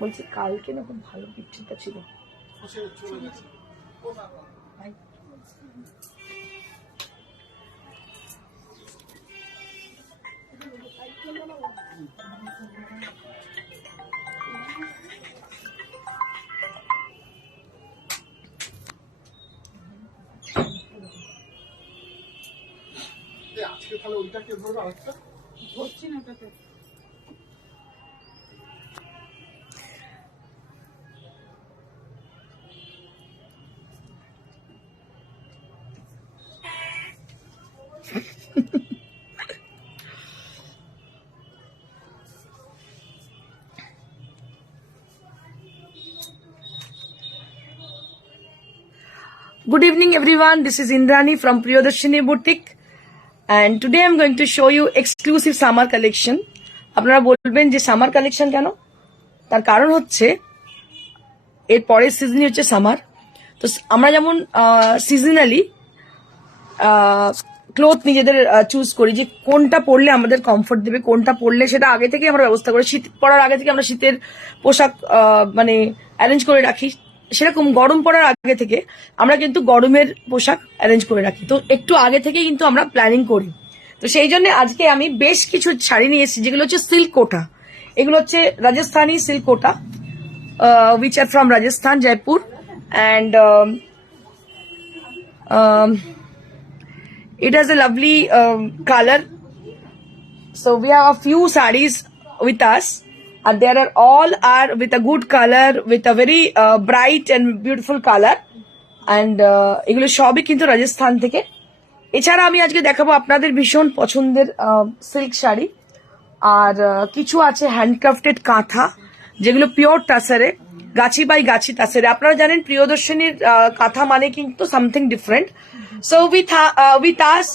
বলছি কালকে না খুব ভালো পিকচারটা ছিল। আজকে তাহলে ওইটা কে ধরবে আরেকটা ধরছি না তাতে। Good evening everyone, this is Indrani from Priyadarshini Boutique and today I'm going to show you exclusive summer collection. আপনারা বলবেন যে সামার কালেকশন কেন? তার কারণ হচ্ছে এর পরের সিজনই হচ্ছে সামার। তো আমরা যেমন সিজনালি ক্লোথ নিজেদের চুজ করি যে কোনটা পরলে আমাদের কমফোর্ট দেবে, কোনটা পরলে সেটা আগে থেকে আমরা ব্যবস্থা করি। শীত পড়ার আগে থেকে আমরা শীতের পোশাক মানে অ্যারেঞ্জ করে রাখি, সেরকম গরম পড়ার আগে থেকে আমরা কিন্তু গরমের পোশাক অ্যারেঞ্জ করে রাখি। তো একটু আগে থেকে কিন্তু আমরা প্ল্যানিং করি। তো সেই জন্য আজকে আমি বেশ কিছু শাড়ি নিয়ে এসেছি যেগুলো হচ্ছে সিল্ক কোটা। এগুলো হচ্ছে Rajasthani silk Kota which are from Rajasthan, Jaipur, and it has a lovely color. So we have a few sarees with us, and there are all are with a good color, with a very bright and beautiful color, and এগুলো সবই কিন্তু রাজস্থান থেকে। এছাড়া আমি আজকে দেখাবো আপনাদের ভীষণ পছন্দের সিল্ক শাড়ি, আর কিছু আছে হ্যান্ডক্রাফটেড কাঁথা যেগুলো পিওর টাসারে, গাছি বাই গাছি টাসারে। আপনারা জানেন প্রিয়দর্শনীর কাঁথা মানে কিন্তু something different. So with us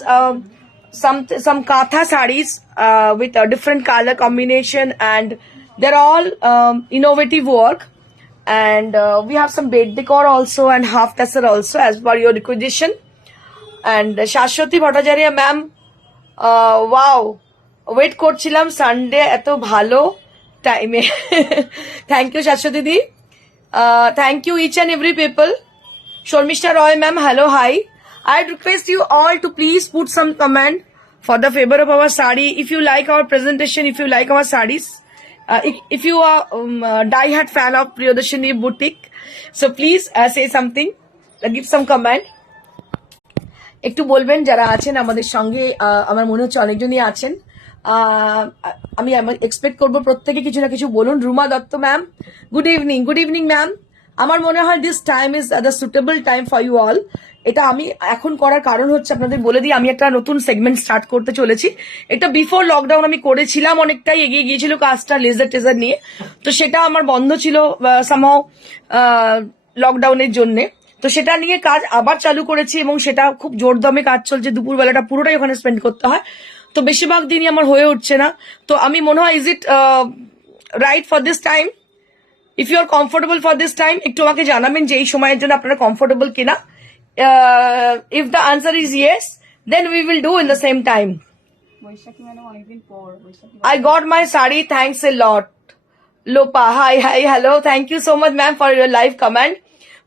some katha sarees with a different color combination, and they're all innovative work, and we have some bed decor also and half tassar also as per your requisition. And Shashwati Bhattacharya ma'am, wow, wait করছিলাম Sunday এত ভালো টাইমে। Thank you Shashwati di, thank you each and every people. Sharmistha Roy ma'am, hello, hi. I'd request you all to please put some comment for the favor of our sari. If you like our presentation, if you like our sarees, if you are die-hard fan of Priyadarshini Boutique, so please say something, give some comment. একটু বলবেন যারা আছেন আমাদের সঙ্গে। আমার মনে হচ্ছে অনেকজনই আছেন। আমি এক্সপেক্ট করবো প্রত্যেকে কিছু না কিছু বলুন। Ruma Dutta ma'am, good evening. Good evening ma'am. আমার মনে হয় this time is the suitable time for you all. এটা আমি এখন করার কারণ হচ্ছে আপনাদের বলে দিই, আমি একটা নতুন সেগমেন্ট স্টার্ট করতে চলেছি। এটা বিফোর লকডাউন আমি করেছিলাম, অনেকটাই এগিয়ে গিয়েছিল কাজটা লেজার টেজার নিয়ে, তো সেটা আমার বন্ধ ছিল সামহাও লকডাউনের জন্যে। তো সেটা নিয়ে কাজ আবার চালু করেছি এবং সেটা খুব জোরদমে কাজ চলছে। দুপুরবেলাটা পুরোটাই ওখানে স্পেন্ড করতে হয়, তো বেশিরভাগ দিনই আমার হয়ে উঠছে না। তো আমি মনে হয় is it right for this time? If you are comfortable for this time একটু আমাকে জানাবেন যে এই সময়ের জন্য আপনারা কমফোর্টেবল কিনা। If the answer is yes, then we will do in the same time. Baishakhi madam অনেকদিন পর। বৈশাখী I got my sari, thanks a lot. Lopa, hi, hello, thank you so much ma'am for your live comment.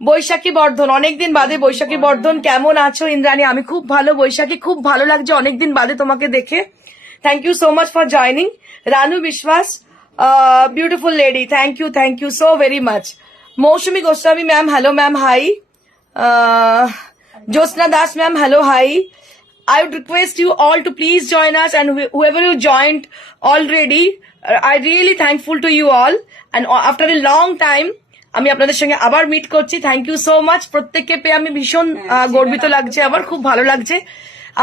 বৈশাখী বর্ধন, অনেকদিন বাদে। বৈশাখী বর্ধন কেমন আছো? ইন্দ্রাণী, আমি খুব ভালো। বৈশাখী, খুব ভালো লাগছে অনেকদিন বাদে তোমাকে দেখে। Thank you so much for joining. Ranu Biswas, beautiful lady, thank you so very much. Mousumi Goswami ma'am, hello ma'am, hi. Jyotsna Das ma'am, hello, hi. I would request you all to please join us, and whoever you joined already, I really thankful to you all, and after a long time আমি আপনাদের সঙ্গে আবার meet করছি। Thank you so much. প্রত্যেককে পেয়ে আমি ভীষণ গর্বিত লাগছে, আমার খুব ভালো লাগছে।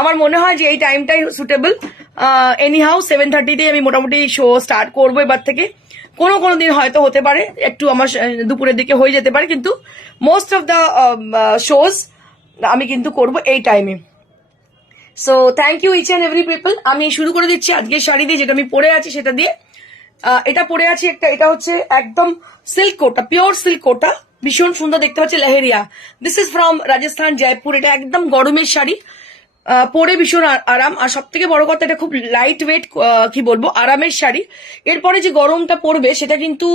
আমার মনে হয় যে এই টাইমটাই সুটেবল। এনিহাউ 7:30 আমি মোটামুটি শো স্টার্ট করবো এবার থেকে। কোনো দিন হয়তো হতে পারে একটু আমার দুপুরের দিকে হয়ে যেতে পারে, কিন্তু মোস্ট অফ দ্য শোজ আমি কিন্তু করবো এই টাইমে। So thank you each and every people. আমি শুরু করে দিচ্ছি আজকের শাড়ি দিয়ে, যেটা আমি পরে আছি সেটা দিয়ে। এটা পরে আছি একটা, এটা হচ্ছে একদম silk Kota, pure silk Kota, ভীষণ সুন্দর দেখতে পাচ্ছি, lehariya. This is from Rajasthan, Jaipur. এটা একদম গরমের শাড়ি, পরে ভীষণ আরাম, আর সব থেকে বড় কথা এটা খুব লাইট ওয়েট, কি বলবো, আরামের শাড়ি। এরপরে যে গরমটা পড়বে সেটা কিন্তু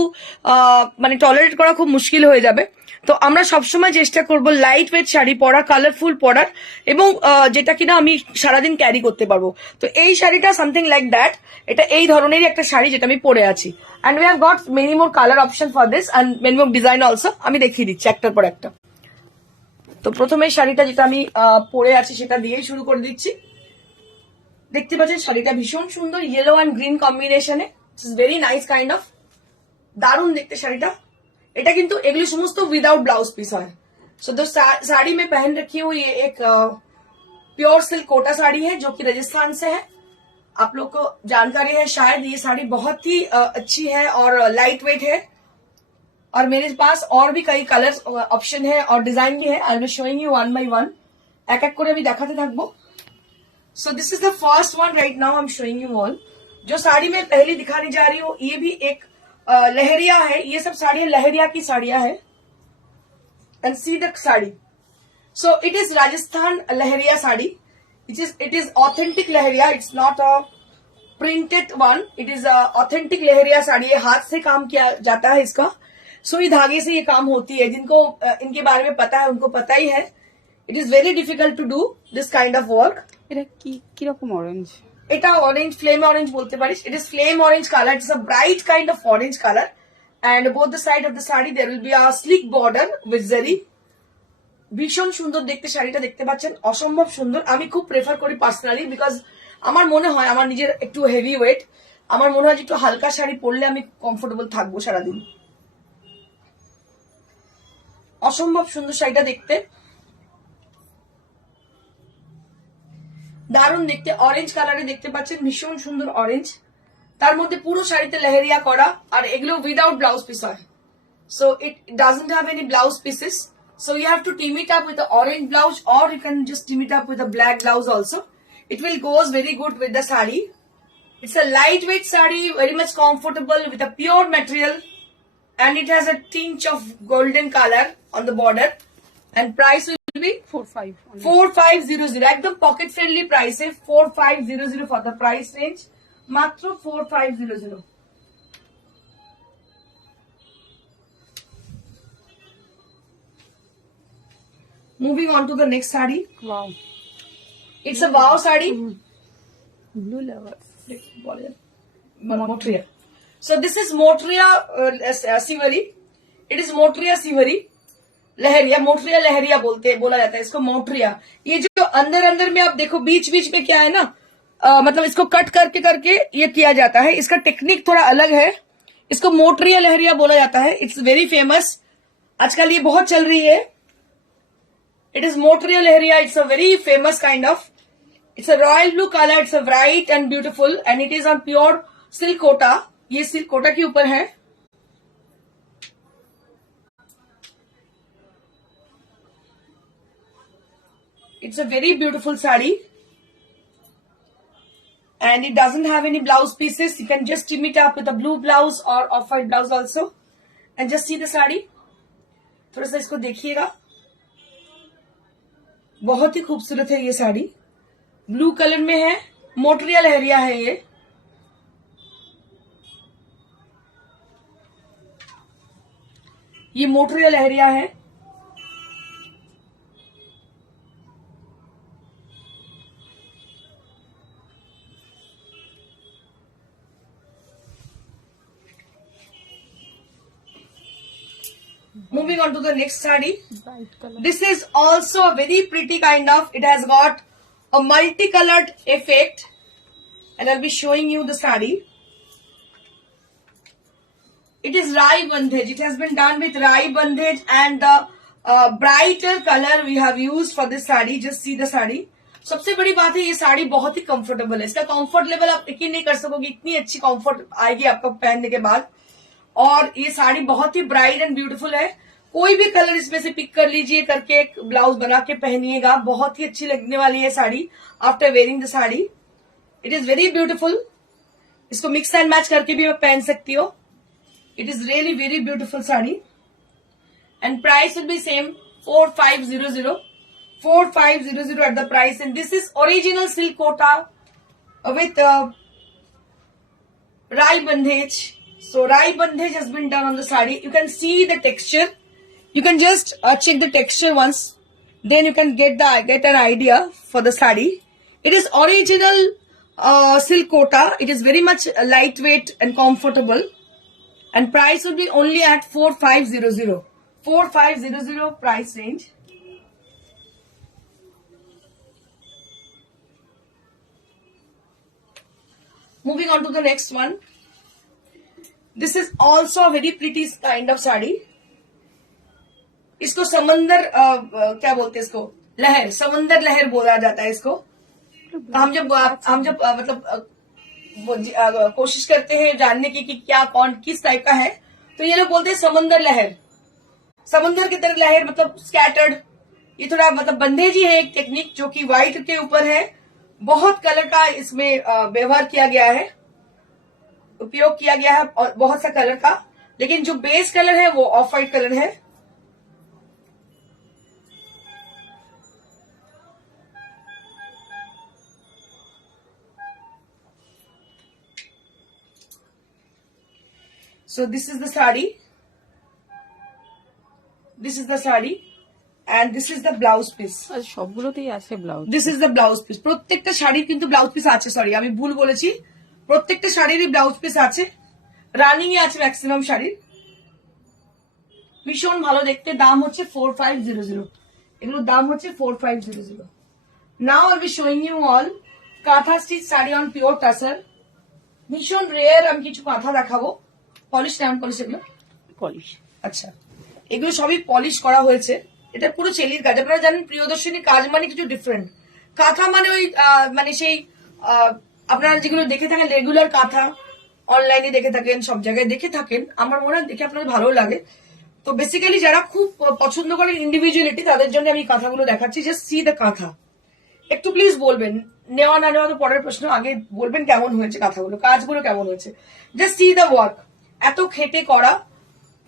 মানে টলারেট করা খুব মুশকিল হয়ে যাবে। তো আমরা সবসময় চেষ্টা করব লাইট ওয়েট শাড়ি পরা, কালারফুল পরার, এবং যেটা কিনা আমি সারাদিন ক্যারি করতে পারবো। তো এই শাড়িটা সামথিং লাইক দ্যাট, এটা এই ধরনেরই একটা শাড়ি যেটা আমি পরে আছি। And we have got many more colour option for this and many more design also. আমি দেখিয়ে দিচ্ছি একটার পর একটা। তো প্রথমে শাড়িটা যেটা আমি পরে আছি সেটা দিয়েই শুরু করে দিচ্ছি। দেখতে পাচ্ছেন শাড়িটা ভীষণ সুন্দর, ইয়েলো অ্যান্ড গ্রিন কম্বিনেশনে, it's very nice kind of, দারুণ দেখতে শাড়িটা। এটা কিন্তু এগুলি সমস্ত উইदाउट ब्लाउज पीस है। सो तो साड़ी में पहन रखी हुई ये एक प्योर सिल्क कोटा साड़ी है जो कि राजस्थान से है। आप लोग को जानकारी है शायद, ये साड़ी बहुत ही अच्छी है और लाइट वेट है। और मेरे पास और भी कई कलर ऑप्शन है और डिजाइन भी है। I will showing you one by one, एक एक করে আমি দেখাতে থাকবো। So this is the first one right now I am showing you all. जो साड़ी मैं पहले दिखाने जा रही हूँ ये भी एक लहरिया है। ये सब साड़ियां लहरिया की साड़ियां है। And see the sari, so it is Rajasthan lehariya sari. It is authentic lehariya, it's not a printed one, it is authentic lehariya sari. ये हाथ से काम किया जाता है इसका, सुई धागे से ये काम होती है। जिनको इनके बारे में पता है उनको पता ही है। It is very difficult to do this kind of work. এটা কি রকম অরেঞ্জ? এটা অরেঞ্জ, ফ্লেম অরেঞ্জ বলতে পারিস। It is flame orange colour, it's a bright kind of orange colour. And both the side of the sari there will be a sleek border with zari. ভীষণ সুন্দর দেখতে শাড়িটা, দেখতে পাচ্ছেন অসম্ভব সুন্দর। আমি খুব প্রেফার করি পার্সোনালি, বিকজ আমার মনে হয় আমার নিজের একটু হেভি ওয়েট, আমার মনে হয় যে একটু হালকা শাড়ি পরলে আমি কমফোর্টেবল থাকবো সারাদিন। অসম্ভব সুন্দর শাড়িটা দেখতে, দারুণ দেখতে, অরেঞ্জ কালারে দেখতে পাচ্ছেন, ভীষণ সুন্দর অরেঞ্জ। তার মধ্যে পুরো শাড়িতে লেহেরিয়া করা, আর এগুলো উইদাউট ব্লাউজ পিস হয়। So it doesn't have any blouse pieces. So you have to team it up with orange blouse or you can just team it up with a black blouse also. It will goes very good with the sari. It's a lightweight sari, very much comfortable with a pure material, and it has a tinge of golden color on the border. And price will be 4500, একদম pocket friendly প্রাইসে 4500 for the price range, মাত্র 4500। Moving on to the next sari. Wow, it's a wow sari, blue lever. Motaria. So this is motaria shibori. It is motaria shibori lehariya, motaria lehariya बोला जाता है इसको, मोटरिया। ये जो अंदर अंदर में आप देखो बीच बीच में क्या है ना, मतलब इसको कट करके करके ये किया जाता है। इसका टेक्निक थोड़ा अलग है, इसको मोटरिया लहरिया बोला जाता है। इट्स वेरी फेमस, आजकल ये बहुत चल रही है। It is motaria lehariya, it's a very famous kind of, it's a royal blue colour, it's a bright and beautiful, and it is on pure silk Kota. ये सिल्क कोटा के ऊपर है। It's a very beautiful sari, and it doesn't have any blouse pieces. You can just trim it up with a blue blouse or off-white blouse also, and just see the sari. थोड़ा सा इसको देखिएगा, बहुत ही खूबसूरत है ये sari, blue colour में है, मोटरिया लहरिया है ये मोटरिया लहरिया है। Moving on to the next saree. Bright colour. This is also a very pretty kind of, it has got a multicolored effect, and I'll be showing you the saree. It is Rai bandhage. It has been done with Rai bandhage, and the brighter color we have used for this saree. Just see the saree. सबसे बड़ी बात है ये साड़ी बहुत ही कंफर्टेबल है। इसका comfort level आप यकीन नहीं कर सकोगे, इतनी अच्छी कंफर्ट आएगी आपको पहनने के बाद। और ये साड़ी बहुत ही ब्राइट एंड ब्यूटीफुल है। कोई भी कलर इसमें से पिक कर लीजिए, करके एक ब्लाउज बना के पहनिएगा, बहुत ही अच्छी लगने वाली है sari after wearing the sari. It is very beautiful, इसको मिक्स एंड मैच करके भी आप पहन सकती हो। It is really very beautiful sari, and price will B same 4500 4500 at the price, and this is original silk kota with rai bandhage. So rai bandhage has been done on the sari. You can see the texture. You can just check the texture once, then you can get an idea for the sari. It is original silk kota. It is very much lightweight and comfortable, and price will be only at 4500. 4500 price range. Moving on to the next one. This is also a very pretty kind of sari. इसको समंदर क्या बोलते हैं इसको, लहर, समंदर लहर बोला जाता है इसको. हम जब मतलब कोशिश करते हैं जानने की कि क्या कौन किस टाइप का है, तो ये लोग बोलते हैं समंदर लहर. समंदर की तरह लहर मतलब स्कैटर्ड. ये थोड़ा मतलब बंधेज ही है एक टेक्निक जो कि व्हाइट के ऊपर है. बहुत कलर का इसमें व्यवहार किया गया है, उपयोग किया गया है, और बहुत सा कलर का, लेकिन जो बेस कलर है वो ऑफ व्हाइट कलर है. So this is the sari. This is the sari, and this is the blouse piece. আর সবগুলোতেই আছে blouse. This is the blouse piece. প্রত্যেকটা শাড়ির কিন্তু ব্লাউজ পিস আছে, সরি আমি ভুল বলেছি, প্রত্যেকটা শাড়িরই ব্লাউজ পিস আছে, রানিং এ আছে ম্যাক্সিমাম শাড়ির। ভীষণ ভালো দেখতে, দাম হচ্ছে 4500, এগুলোর দাম হচ্ছে 4500। Now I'll be showing you all কাঁথা স্টিচ শাড়ি অন পিওর টাসার। ভীষণ রেয়ার আমি কিছু কাঁথা দেখাবো। পলিশ না পলিশ এগুলো? পলিশ। আচ্ছা, এগুলো সবই পলিশ করা হয়েছে। এটা পুরো চেলির কাজ। আপনারা জানেন প্রিয়দর্শনী কাজ মানে কিছু ডিফারেন্ট। কাঁথা মানে ওই মানে সেই আপনারা যেগুলো দেখে থাকেন রেগুলার কাঁথা, অনলাইনে দেখে থাকেন, সব জায়গায় দেখে থাকেন, আমার মনে হয় দেখে আপনাদের ভালো লাগে। তো বেসিক্যালি যারা খুব পছন্দ করেন ইন্ডিভিজুয়ালিটি, তাদের জন্য আমি কাঁথাগুলো দেখাচ্ছি। জাস্ট সি দ্য কাঁথা। একটু প্লিজ বলবেন, নেওয়া না নেওয়া তো পরের প্রশ্ন, আগে বলবেন কেমন হয়েছে কাঁথাগুলো, কাজগুলো কেমন হয়েছে। Just see the work. এত খেটে করা,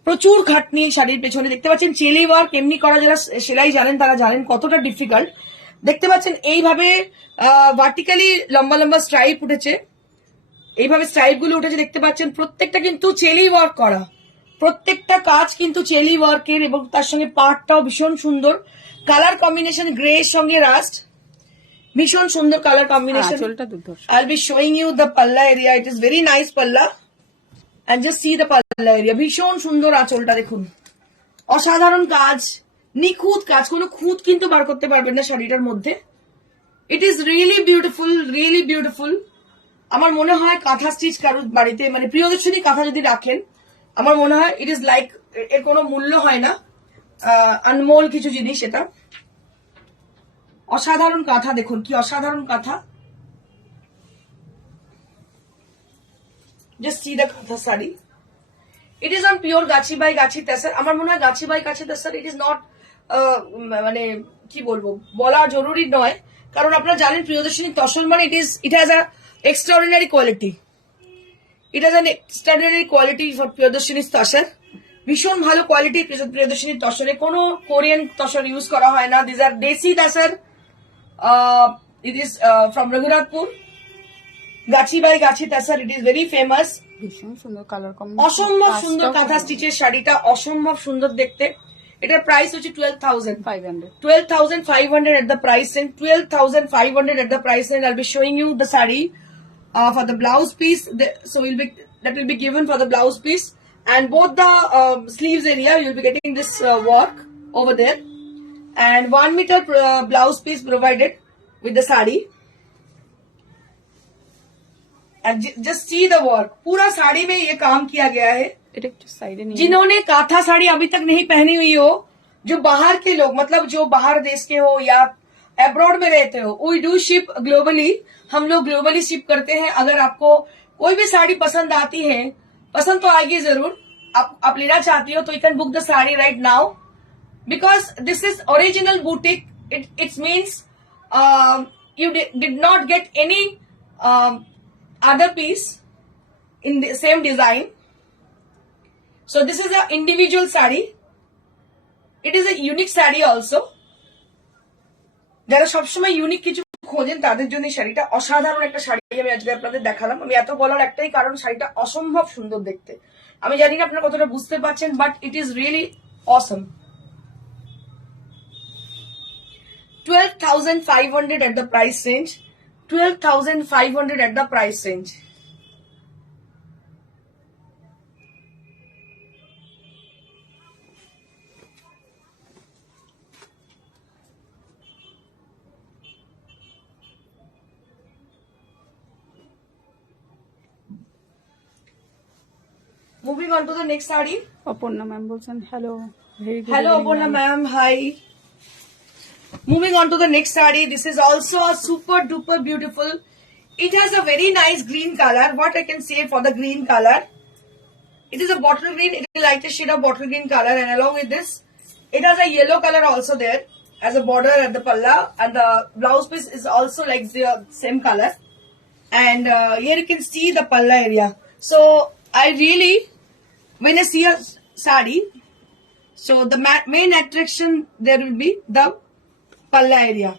প্রচুর খাটনি শাড়ির পেছনে। দেখতে পাচ্ছেন চেলি ওয়ার্ক এমনি করা, যারা সেলাই জানেন তারা জানেন কতটা ডিফিকাল্ট। দেখতে পাচ্ছেন এইভাবে ভার্টিক্যালি লম্বা লম্বা স্ট্রাইপ উঠেছে, এইভাবে স্ট্রাইপ গুলো উঠেছে দেখতে পাচ্ছেন। প্রত্যেকটা কিন্তু চেলি ওয়ার্ক করা, প্রত্যেকটা কাজ কিন্তু চেলি ওয়ার্কের, এবং তার সঙ্গে পার্টটাও ভীষণ সুন্দর। কালার কম্বিনেশন গ্রে এর সঙ্গে রাস্ট, ভীষণ সুন্দর colour combination. I'll be showing you the palla area. It is very nice palla. And just see the palla area. ভীষণ সুন্দর আঁচলটা দেখুন, অসাধারণ কাজ, নিখুঁত কাজ, কোনো খুঁত কিন্তু বার করতে পারবেন না শাড়িটার মধ্যে। It is really beautiful, really beautiful. আমার মনে হয় কাঁথা স্টিচ কারোর বাড়িতে, মানে প্রিয়দর্শনী কাঁথা যদি রাখেন, আমার মনে হয় ইট ইজ লাইক, এর কোনো মূল্য হয় না, আনমোল কিছু জিনিস এটা। অসাধারণ কাঁথা দেখুন, কি অসাধারণ কাঁথা। Just see the Katha sari. It is on pure Gachi by Gachi Tesar. আমার মনে হয় Gachi by Gachi Tesar, it is not মানে কি বলবো, বলা জরুরি নয়, কারণ আপনারা জানেন প্রিয়দর্শনী তসর মানে it has a extraordinary quality. It has an extraordinary quality for Priyadarshini তসর। ভীষণ ভালো কোয়ালিটি প্রিয়দর্শনী তসরে, কোনো কোরিয়ান তসর ইউজ করা হয় না। These are Desi tussar. It is from Raghunathpur. গাছি বাই গাছি তাসার, ইট ইজ ভেরি ফেমাস। ভীষণ সুন্দর কালার কম্বিনেশন, অসম্ভব সুন্দর কাঁথা স্টিচের শাড়িটা, অসম্ভব সুন্দর দেখতে। এটার প্রাইস হচ্ছে 12,500 at the price, and 12,500 at the price, and I'll be showing you the sari for the blouse piece. So that will be given for the blouse piece, and both the sleeves area you'll be getting this work over there, and 1 meter blouse piece provided with the sari. And just see the work. पूरा साड़ी में ये काम किया गया है। जिन्होंने काथा साड़ी अभी तक नहीं पहनी हुई हो, जो बाहर के लोग, मतलब जो बाहर देश के हो या अब्रॉड में रहते हो, वी डू शिप ग्लोबली, हम लोग ग्लोबली शिप करते हैं। अगर आपको कोई भी साड़ी पसंद आती है, पसंद तो आएगी जरूर, आप लेना चाहती हो तो you can book the sari right now, because this is original boutique. It's means you did not get any other piece in the same design. So this is an individual sari. It is a unique sari also. যারা সবসময় ইউনিক কিছু খোঁজেন তাদের জন্য এই শাড়িটা অসাধারণ একটা শাড়ি আমি আজকে আপনাদের দেখালাম। আমি এত বলার একটাই কারণ, শাড়িটা অসম্ভব সুন্দর দেখতে। আমি জানি না আপনারা কতটা বুঝতে পারছেন, but it is really Assam. 12,500 at the price range. 12,500 at the price range. Moving on to the next saree. Aparna ma'am বলছেন hello, very good. Hello, Aparna ma'am. Hi. Moving on to the next saree. This is also a super duper beautiful. It has a very nice green color. What I can say for the green color, it is a bottle green. It is like a shade of bottle green color, and along with this, it has a yellow color also there as a border at the palla, and the blouse piece is also like the same color. And here you can see the palla area. So I really, when I see a saree, so the main attraction there will be the पल्ला एरिया।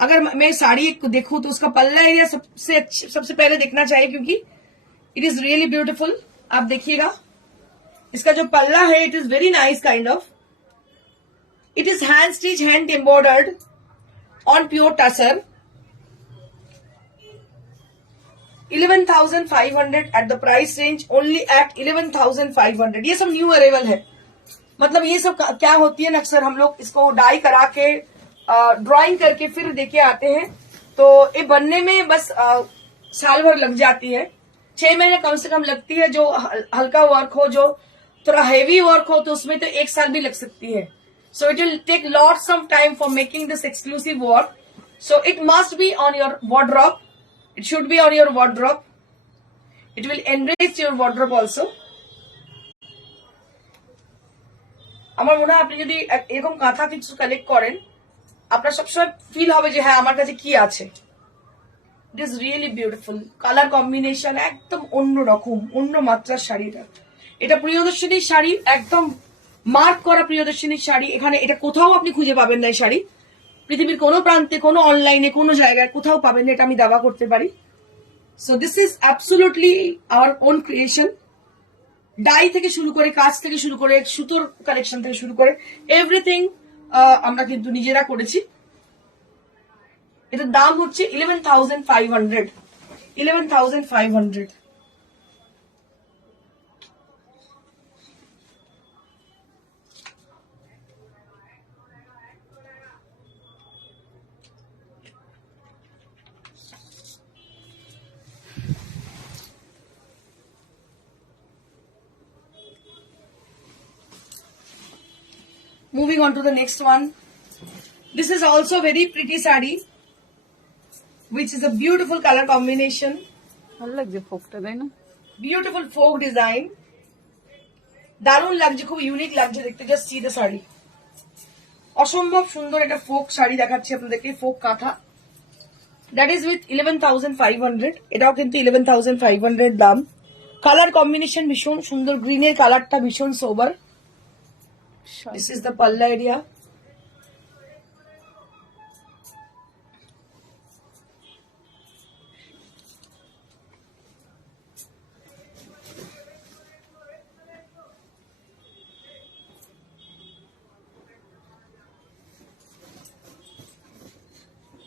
अगर मैं साड़ी को देखूं तो उसका पल्ला एरिया सबसे पहले देखना चाहिए, क्योंकि इट इज रियली ब्यूटीफुल। आप देखिएगा इसका जो पल्ला है, it is very nice kind of. It is hand stitch, hand embroidered on pure tussar. 11,500 at the price range, only at 11,500। ये सब न्यू अराइवल है। मतलब ये सब क्या होती है ना, अक्सर हम लोग इसको डाई करा के ड्राइंग करके फिर देके आते हैं, तो ये बनने में बस साल भर लग जाती है। 6 महीने कम से कम लगती है। जो हल्का वर्क हो, जो थोड़ा हेवी वर्क हो, तो उसमें तो 1 साल भी लग सकती है। So it will take lots of time for making this exclusive work. So it must be on your wardrobe. It should be on your wardrobe. It will enrich your wardrobe also. আমার মনে হয় আপনি যদি এরকম কাঁথা কিছু কালেক্ট করেন, আপনার সবসময় ফিল হবে যে হ্যাঁ আমার কাছে কি আছে। It is really beautiful. Colour combination একদম অন্য রকম, অন্য মাত্রার শাড়িটা। এটা প্রিয়দর্শিনীর শাড়ি, একদম মার্ক করা প্রিয়দর্শিনীর শাড়ি। এখানে এটা কোথাও আপনি খুঁজে পাবেন না। এই শাড়ি পৃথিবীর কোনো প্রান্তে, কোনো অনলাইনে, কোনো জায়গায় কোথাও পাবেন না, এটা আমি দাবা করতে পারি। So this is absolutely our own creation. Dye থেকে শুরু করে, কাজ থেকে শুরু করে, সুতোর কালেকশন থেকে শুরু করে এভরিথিং আমরা কিন্তু নিজেরা করেছি। এটার দাম হচ্ছে 11,500। 11,500। Moving on to the next one. This is also very pretty saree, which is a beautiful color combination. ভালো লাগছে ফোকটা, তাই না? Beautiful folk design. দারুণ লাগছে, খুব ইউনিক লাগছে দেখতে। Just see the sari. অসম্ভব সুন্দর একটা ফোক শাড়ি দেখাচ্ছি আপনাদেরকে, ফোক কাঁথা। That is with 11,500। এটাও কিন্তু 11,500 দাম। কালার কম্বিনেশন ভীষণ সুন্দর, গ্রিনের কালারটা ভীষণ সোবার। This is the palla area.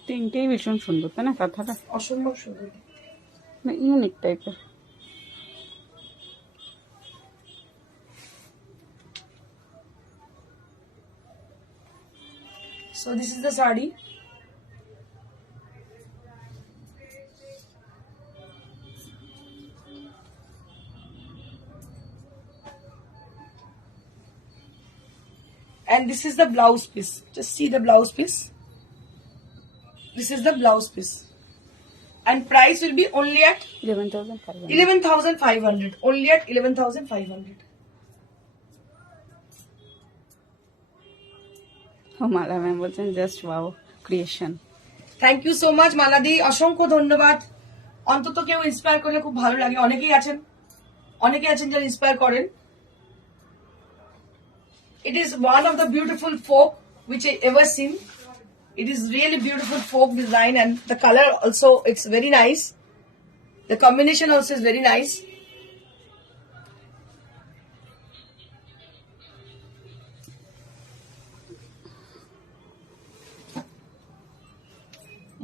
তিনটেই ভীষণ সুন্দর, তাই না? কাঁথাটা অসম্ভব সুন্দর। ইউনিক টাইপের। So this is the saree. And this is the blouse piece. Just see the blouse piece. This is the blouse piece. And price will be only at 11,500। 11,500. Only at 11,500. ও মালা ম্যাম বলছেন just wow creation. Thank you so much মালাদি, অসংখ্য ধন্যবাদ। অন্তত কেউ ইন্সপায়ার করলে খুব ভালো লাগে। অনেকেই আছেন যারা ইন্সপায়ার করেন। It is one of the beautiful folk which I ever seen. It is really beautiful folk design, and the color also, it's very nice. The combination also is very nice.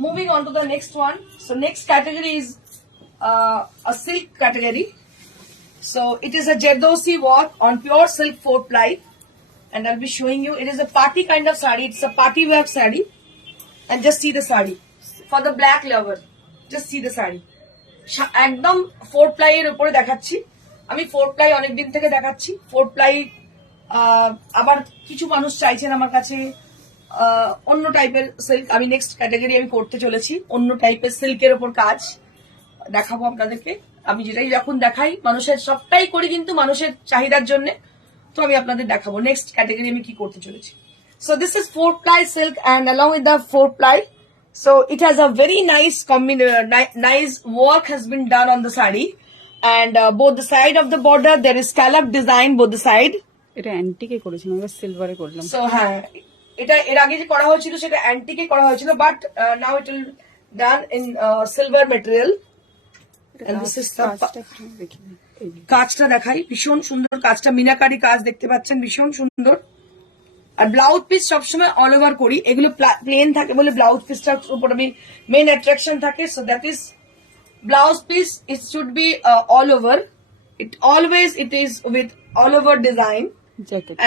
Moving on to the next one. So next category is a silk category. So it is a Jardosi work on pure silk 4-ply, and I'll be showing you. It is a party kind of sari. It's a party work sari, and just see the sari. For the black lover, just see the sari. একদম 4-ply এর উপরে দেখাচ্ছি আমি। 4-ply অনেকদিন থেকে দেখাচ্ছি। 4-ply আবার কিছু মানুষ চাইছেন আমার কাছে অন্য টাইপের সিল্ক। আমি নেক্সট ক্যাটাগরি আমি করতে চলেছি অন্য টাইপের সিল্কের উপর কাজ দেখাবো আপনাদেরকে। আমি যেটাই যখন দেখাই মানুষের সবটাই করি কিন্তু মানুষের চাহিদার জন্য, তো আমি আপনাদের দেখাবো নেক্সট ক্যাটাগরি আমি কি করতে চলেছি। So this is 4-ply silk, and along with the 4-ply, so it has a very nice nice work has been done on the sari, and both the side of the border there is scallop design both the side. এটা অ্যান্টিকে করেছিলাম, এবার সিলভারে করলাম। সো হ্যাঁ, এটা এর আগে যে করা হয়েছিল সেটা অ্যান্টিকে করা হয়েছিল, but now it will done in silver material. কাজটা দেখাই, ভীষণ সুন্দর কাজটা, মিনাকারি কাজ দেখতে পাচ্ছেন, ভীষণ সুন্দর। আর ব্লাউজ পিস সবসময় অল ওভার করি, এগুলো প্লেন থাকে বলে ব্লাউজ পিসটার উপর আমি মেন অ্যাট্রাকশন থাকে। So that is blouse piece, it should be all over, it always it is with all over design.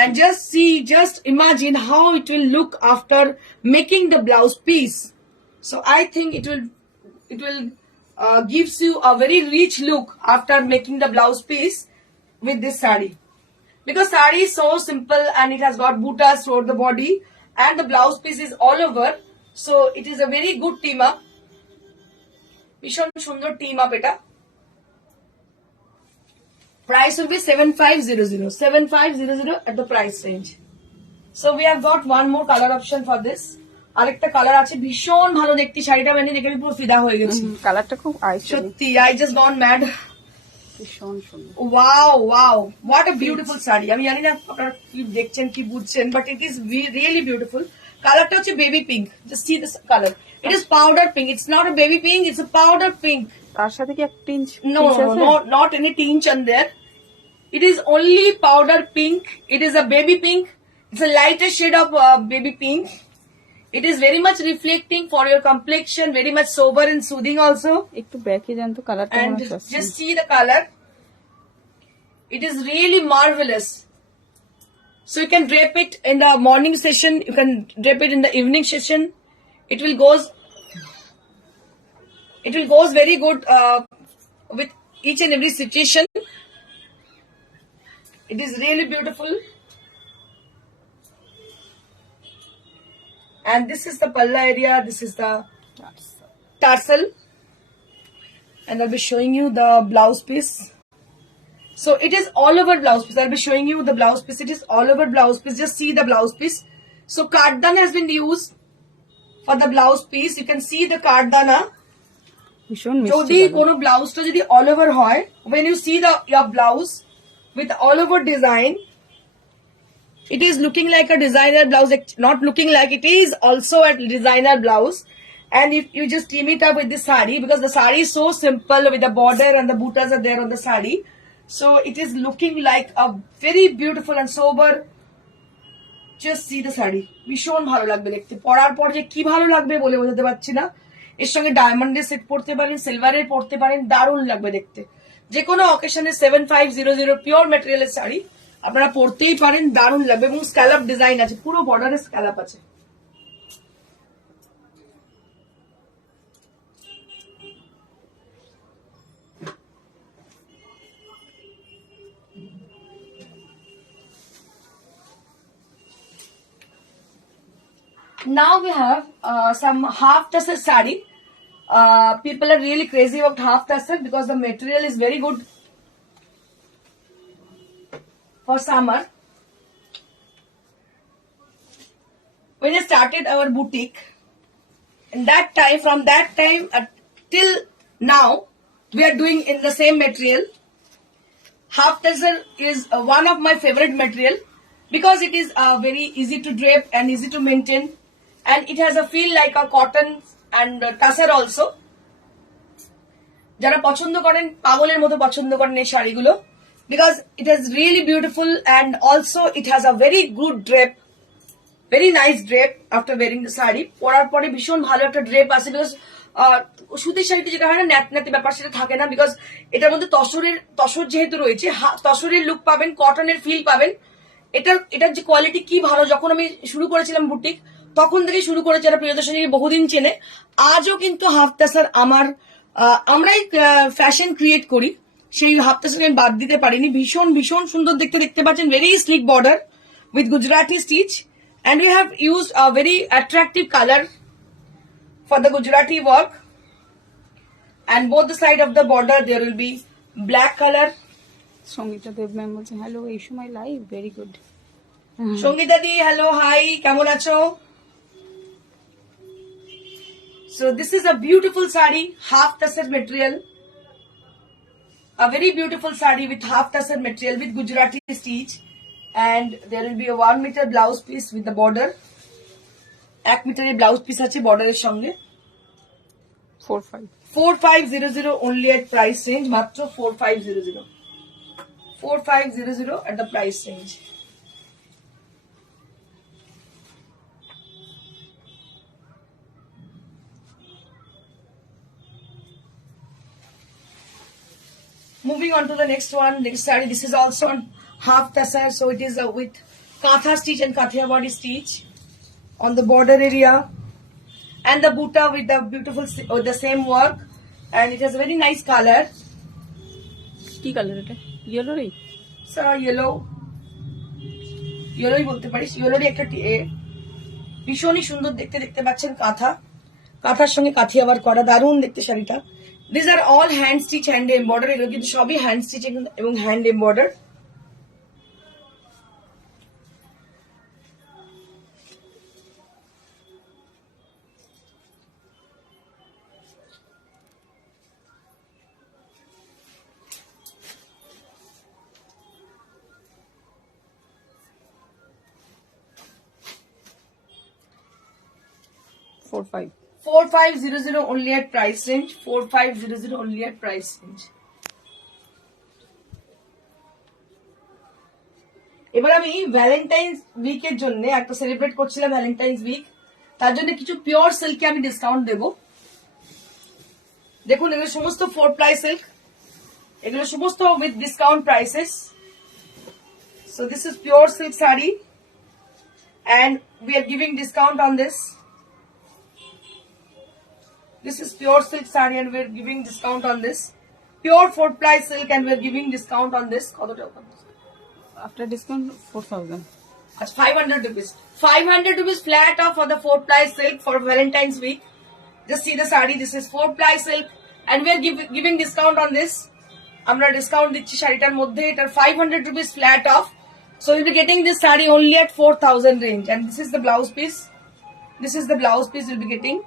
And just imagine how it will look after making the blouse piece. So I think it will gives you a very rich look after making the blouse piece with this sari, because sari is so simple and it has got buttas throughout the body and the blouse piece is all over, so it is a very good team up, ভীষণ সুন্দর team up এটা। Price will be 7500, 7500 at the price range. So we have got one more color option for this. আরেকটা কালার আছে, ভীষণ ভালো দেখতে শাড়িটা, মানে দেখে আমি পুরো ফিদা হয়ে গেছি। কালারটা খুব সত্যি, I just gone mad. ভীষণ সুন্দর। Wow, what a beautiful sari. আমি জানি না আপনারা কি দেখছেন কি বুঝছেন, but it is really beautiful. কালারটা হচ্ছে baby pink, just see this color. It is powder pink, it's not a baby pink, it's a powder pink. তার সাথে কি একটা টিঞ্চ? No, not any tinge on there. It is only powder pink. It is a baby pink. It's a lighter shade of baby pink. It is very much reflecting for your complexion, very much sober and soothing also. একটু ব্যাকে যান তো, কালারটা And মনে হচ্ছে। just see the color. It is really marvelous. So you can drape it in the morning session. You can drape it in the evening session. It will goes very good with each and every situation. It is really beautiful. And this is the palla area, this is the tarsal, and I'll be showing you the blouse piece. So it is all over blouse piece. I'll be showing you the blouse piece. It is all over blouse piece. Just see the blouse piece. So kardan has been used for the blouse piece. You can see the kardana. ভীষণ মিষ্টি যদি কোনো ব্লাউজটা যদি all over হয়, when you see your blouse with all over design, it is looking like a designer blouse, not looking like, it is also a designer blouse. And if you just team it up with the sari, because the sari is so simple with the border and the buttas are there on the sari, so it is looking like a very beautiful and sober. Just see the sari, ভীষণ ভালো লাগবে দেখতে, পরার পর যে কি ভালো লাগবে বলে বোঝাতে পারছি না। এর সঙ্গে ডায়মন্ডের সেট পড়তে পারেন, সিলভারের পড়তে পারেন, দারুণ লাগবে দেখতে। যে কোনো অকেশনে 7500 পিওর ম্যাটেরিয়ালের শাড়ি আপনারা পড়তেই পারেন, দারুণ লাগবে। এবং স্ক্যালাপ ডিজাইন আছে, পুরো বর্ডারে স্ক্যালাপ আছে। Now we have some half tassel sari. People are really crazy about half tassel because the material is very good for summer. When I started our boutique, and from that time till now, we are doing in the same material. Half tassel is one of my favorite material because it is very easy to drape and easy to maintain. and it has a feel like a cotton and tassel also. যারা পছন্দ করেন পাগলের মতো পছন্দ করেন এই শাড়িগুলো, because it is really beautiful and also it has a very good drape, very nice drape after wearing the sari. পরার পরে ভীষণ ভালো একটা ড্রেপ আছে, বিকজ সুতির শাড়িতে যেটা হয় না ন্যাত ন্যাতি ব্যাপার সেটা থাকে না, বিকজ এটার মধ্যে তসর যেহেতু রয়েছে, তসরের লুক পাবেন, কটনের ফিল পাবেন। এটার যে কোয়ালিটি কি ভালো, যখন আমি শুরু করেছিলাম বুটিক তখন থেকে শুরু করেছি, যারা প্রিয়দর্শনী বহুদিন চেনে, আজও কিন্তু হাফ তাসার আমরাই ফ্যাশন ক্রিয়েট করি, সেই হাফ তাসার আমি বাদ দিতে পারিনি। ভীষণ ভীষণ সুন্দর দেখতে পাচ্ছেন, very slick border with Gujarati stitch, and we have used a very attractive color for the Gujarati work, and both the side of the border there will be black color. Sangeeta Deb ma'am বলছে হ্যালো, এই সময় live, very good. Sangeeta di hello, hi, কেমন আছো? So this is a beautiful sari, half tassar material, a very beautiful sari with half tassar material with Gujarati stitch, and there will be a 1 meter blouse piece with the border. 1 মিটারের blouse piece আছে বর্ডারের সঙ্গে। 4500 only at price range, মাত্র 4500 at the price range. Moving on to the next one, next saree. This is also on half tassar, so it is with katha stitch and kathia body stitch on the border area, and the buta with the beautiful the same work, and it has a very nice color. কি কালার এটা? ইয়েলোরই? So yellow বলতে পারিস, ইয়েলোরই একটা ভীষণই সুন্দর দেখতে পাচ্ছেন। কাঁথার সঙ্গে কাথি আবার করা, দারুণ দেখতে শাড়িটা। These are all hand stitch, hand embroidered, এগুলো কিন্তু সবই হ্যান্ড স্টিচ এবং hand embroider. Four five 4500 only at price range, 4500 only at price range. এবার আমি ভ্যালেন্টাইন্স উইকের জন্য একটা সেলিব্রেট করছিলাম, ভ্যালেন্টাইন্স উইক, তার জন্য কিছু পিওর সিল্কে আমি ডিসকাউন্ট দেব। দেখুন এগুলো সমস্ত 4-ply সিল্ক, এগুলো সমস্ত with discount prices. So this is pure silk sari and we are giving discount on this. This is pure silk saree and we are giving discount on this. Pure 4-ply silk and we are giving discount on this. After discount 4000। That's 500 rupees. 500 rupees flat off for the 4-ply silk for Valentine's week. Just see the saree. This is 4-ply silk and we are giving discount on this. Amra discount দিচ্ছি শাড়িটার মধ্যে, এটার 500 rupees flat off. So you'll be getting this saree only at 4000 range, and this is the blouse piece. This is the blouse piece you'll be getting.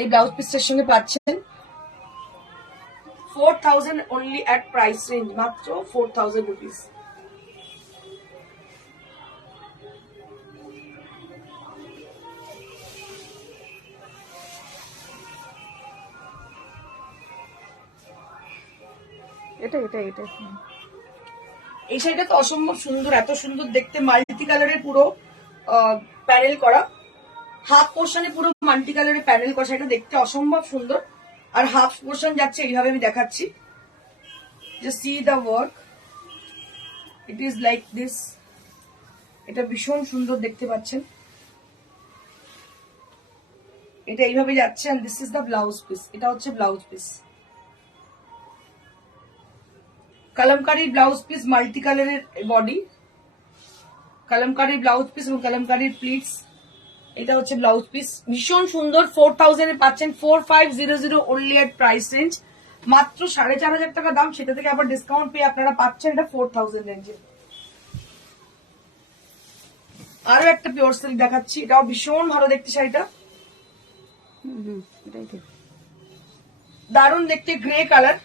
এই ব্লাউজ পিসটার সঙ্গে পাচ্ছেন 4000 only at price range, মাত্র 4000 rupees. এটা এই শাড়িটা তো অসম্ভব সুন্দর, এত সুন্দর দেখতে, মাল্টি কালারের পুরো প্যানেল করা, হাফ পোর্শনে পুরো মাল্টি কালারের প্যানেল করা, শাড়িটা দেখতে অসম্ভব সুন্দর। আর হাফ পোর্শন যাচ্ছে এইভাবে, আমি দেখাচ্ছি, just see the work, it is like this. এটা ভীষণ সুন্দর দেখতে পাচ্ছেন, এটা এইভাবে যাচ্ছে, and this is the blouse piece. এটা হচ্ছে blouse piece, Kalamkari blouse piece, multi কালারের বডি, কলমকারী ব্লাউজ পিস এবং কলমকারীর প্লিটস। এটা হচ্ছে ব্লাউজ পিস, ভীষণ সুন্দর। 4000 এ পাচ্ছেন, 4500 only at price range, মাত্র 4500 টাকা দাম, সেটা থেকে আবার ডিসকাউন্ট পেয়ে আপনারা পাচ্ছেন এটা 4000 রেঞ্জে। আরো একটা পিওর সিল্ক দেখাচ্ছি, এটাও ভীষণ ভালো দেখতে শাড়িটা, দারুণ দেখতে, গ্রে কালার,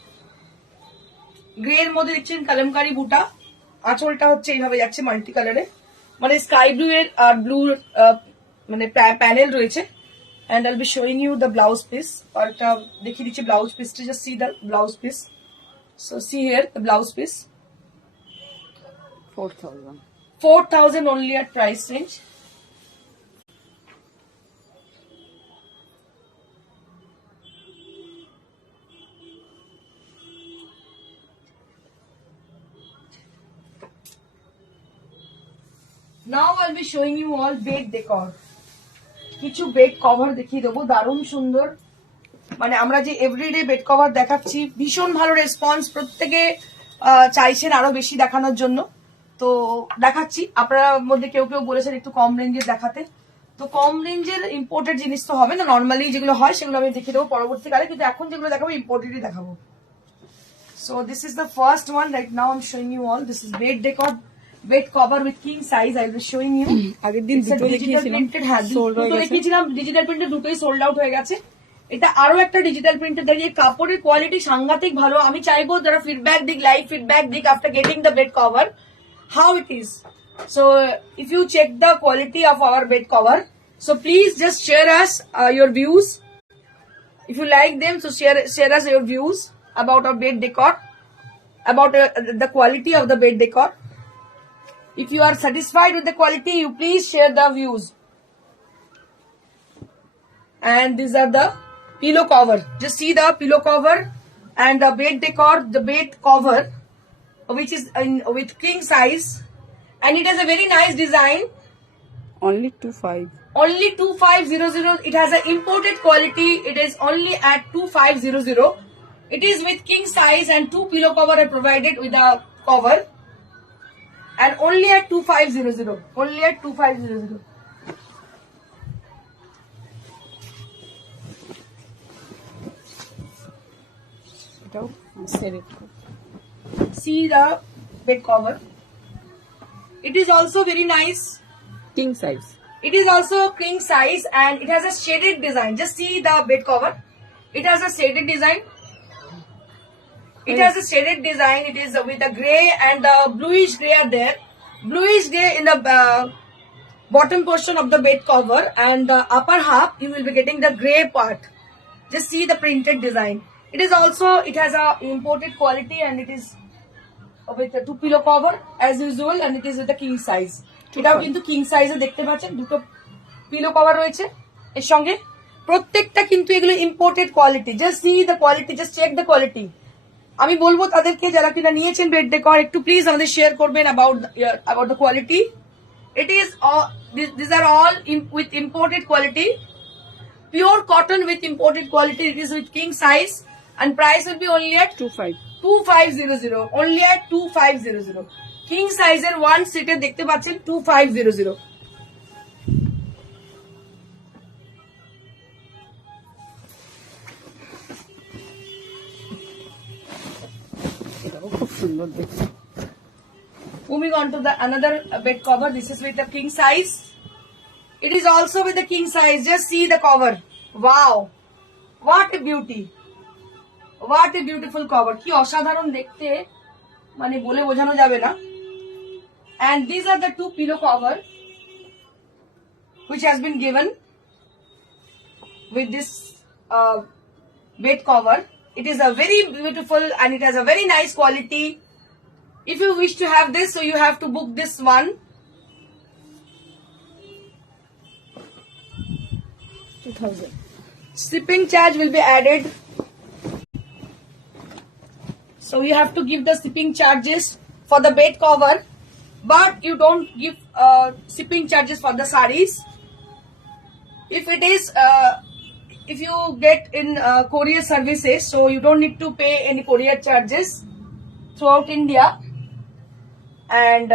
গ্রে এর মধ্যে দেখছেন কলমকারী বুটা, আঁচলটা হচ্ছে এইভাবে যাচ্ছে মাল্টি কালারে, মানে স্কাই ব্লু এর আর ব্লু মানে প্যানেল রয়েছে and I'll be showing you the blouse piece or দেখিয়ে দিচ্ছি blouse piece to just see the blouse piece. So see here the blouse piece 4,000. 4,000 only at price range. Now I'll be showing you all bed decor. কিছু bed cover দেখিয়ে দেবো, দারুণ সুন্দর। মানে আমরা যে এভরিডে বেড কভার দেখাচ্ছি, ভীষণ ভালো রেসপন্স, প্রত্যেকে চাইছেন আরো বেশি দেখানোর জন্য, তো দেখাচ্ছি। আপনারা মধ্যে কেউ কেউ বলেছেন একটু কম রেঞ্জের দেখাতে, তো কম রেঞ্জের ইম্পোর্টেড জিনিস তো হবে না, নর্মালি যেগুলো হয় সেগুলো আমি দেখিয়ে দেবো পরবর্তীকালে, কিন্তু এখন যেগুলো দেখাবো ইম্পোর্টেডই দেখাবো। So this is the first one. Right now I'm showing you all. This is bed decor, bed cover with king size. I'll be showing you. আগের দিন It's a দুটো digital দেখিয়েছিলাম, printed, হ্যাঁ, sold হয়ে দুটো গেছে। দেখিয়েছিলাম ডিজিটাল প্রিন্টের, দুটোই সোল্ড আউট হয়ে গেছে। এটা আরো একটা ডিজিটাল প্রিন্টের, দাঁড়িয়ে কাপড়ের কোয়ালিটি সাংঘাতিক ভালো। আমি চাইবো যারা ফিডব্যাক দিক, লাইভ ফিডব্যাক দিক after getting the bed cover, how it is. So if you check the quality of our bed cover, so please just share us your views. If you like them, so share us your views about our bed decor, about the quality of the bed decor. If you are satisfied with the quality, you please share the views. And these are the pillow cover. Just see the pillow cover and the bed decor, the bed cover, which is with king size, and it has a very nice design. Only 2,500. Only 2,500. It has an imported quality. It is only at 2,500. It is with king size and 2 pillow cover are provided with the cover. And only at 2,500. Only at 2,500. এটাও select করো। See the bed cover. It is also very nice. King size. It is also king size and it has a shaded design. Just see the bed cover. It has a shaded design. It has a shaded design. It is with the grey and the bluish grey are there. Bluish grey in the bottom portion of the bed cover, and the upper half you will be getting the grey part. Just see the printed design. It is also, it has a imported quality and it is with the 2 pillow cover as usual, and it is with the king size. এটাও কিন্তু কিং সাইজে দেখতে পাচ্ছেন, দুটো pillow cover রয়েছে এর সঙ্গে। প্রত্যেকটা কিন্তু এগুলো imported quality. Just see the quality, just check the quality. আমি বলবো তাদেরকে যারা কিনা নিয়েছেন বেড ডেকর, একটু প্লিজ আমাদের শেয়ার করবেন about the quality. It is all, these are all with imported quality, pure cotton with imported quality. It is with king size and price will be only at 2500. Only at 2500. কিং সাইজের ওয়ান সিটে দেখতে পাচ্ছেন 2500. এটাও খুব সুন্দর দেখতে। Moving on to the another bed cover. This is with the king size. It is also with the king size. Just see the cover. Wow, what a beauty! What a beautiful cover. কি অসাধারণ দেখতে, মানে বলে বোঝানো যাবে না। And these are the 2 pillow cover which has been given with this bed cover. It is a very beautiful and it has a very nice quality. If you wish to have this, so you have to book this one. 2,000. Shipping charge will be added. So you have to give the shipping charges for the bed cover, but you don't give shipping charges for the sarees. If it is, if you get in courier services, so you don't need to pay any courier charges throughout India. And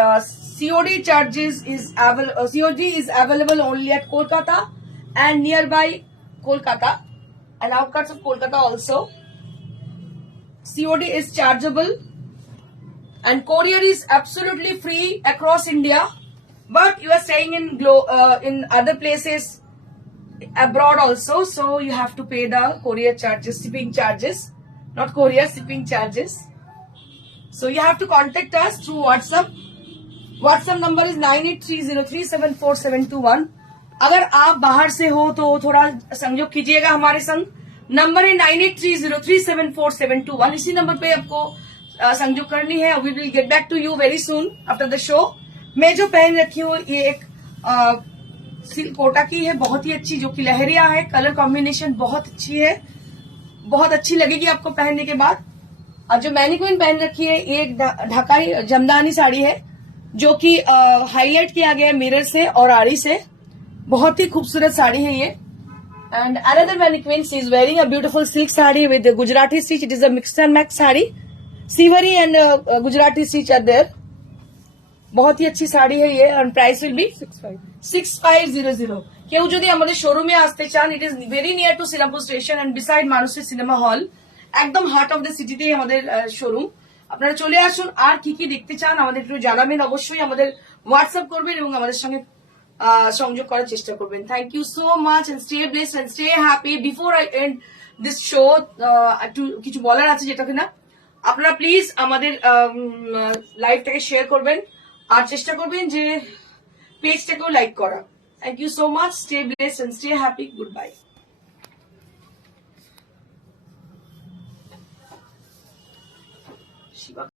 COD charges is COD is available only at Kolkata and nearby Kolkata and outskirts of Kolkata also. COD is chargeable and courier is absolutely free across India, but you are staying in other places abroad also, so you have to pay the courier charges, shipping charges, not courier, shipping charges. So you have to contact us through WhatsApp. WhatsApp number is 9830374721. अगर आप बाहर से हो तो थोड़ा संयोग कीजिएगा हमारे संग। नंबर है 9830374721। इसी नंबर पे आपको संयोग करनी है। We will get back to you very soon after the show. मैं जो पहन रखी हूँ ये एक सिल्क कोटा की है, बहुत ही अच्छी, जो कि लहरिया है। कलर कॉम्बिनेशन बहुत अच्छी है, बहुत अच्छी लगेगी आपको पहनने के बाद। और जो मैनिक्विन पहन रखी है ये एक ढाकाई जमदानी साड़ी है, जो कि हाईलाइट किया गया है मिरर से और आड़ी से। बहुत ही खूबसूरत साड़ी है ये। And another mannequin she is wearing a beautiful silk sari with Gujarati stitch. It is a mix and match sari. Shibori and Gujarati stitch are there. बहुत ही अच्छी শাড়ি है ये। And price will be 6500। কেউ যদি আমাদের শোরুমে আসতে চান, it is very near to Serampore station and beside মানুষের সিনেমা হল, একদম হার্ট অফ দ্য সিটিতেই আমাদের শোরুম। আপনারা চলে আসুন। আর কি কি দেখতে চান আমাদের একটু জানাবেন, অবশ্যই আমাদের হোয়াটসঅ্যাপ করবেন এবং আমাদের সঙ্গে সংযোগ করার চেষ্টা করবেন। Thank you so much and stay blessed and stay happy. Before I end this show, একটু কিছু বলার আছে, যেটা কিনা আপনারা প্লিজ আমাদের লাইভটাকে শেয়ার করবেন আর চেষ্টা করবেন যে পেজটাকেও লাইক করা। Thank you so much. Stay blessed and stay happy. Good bye.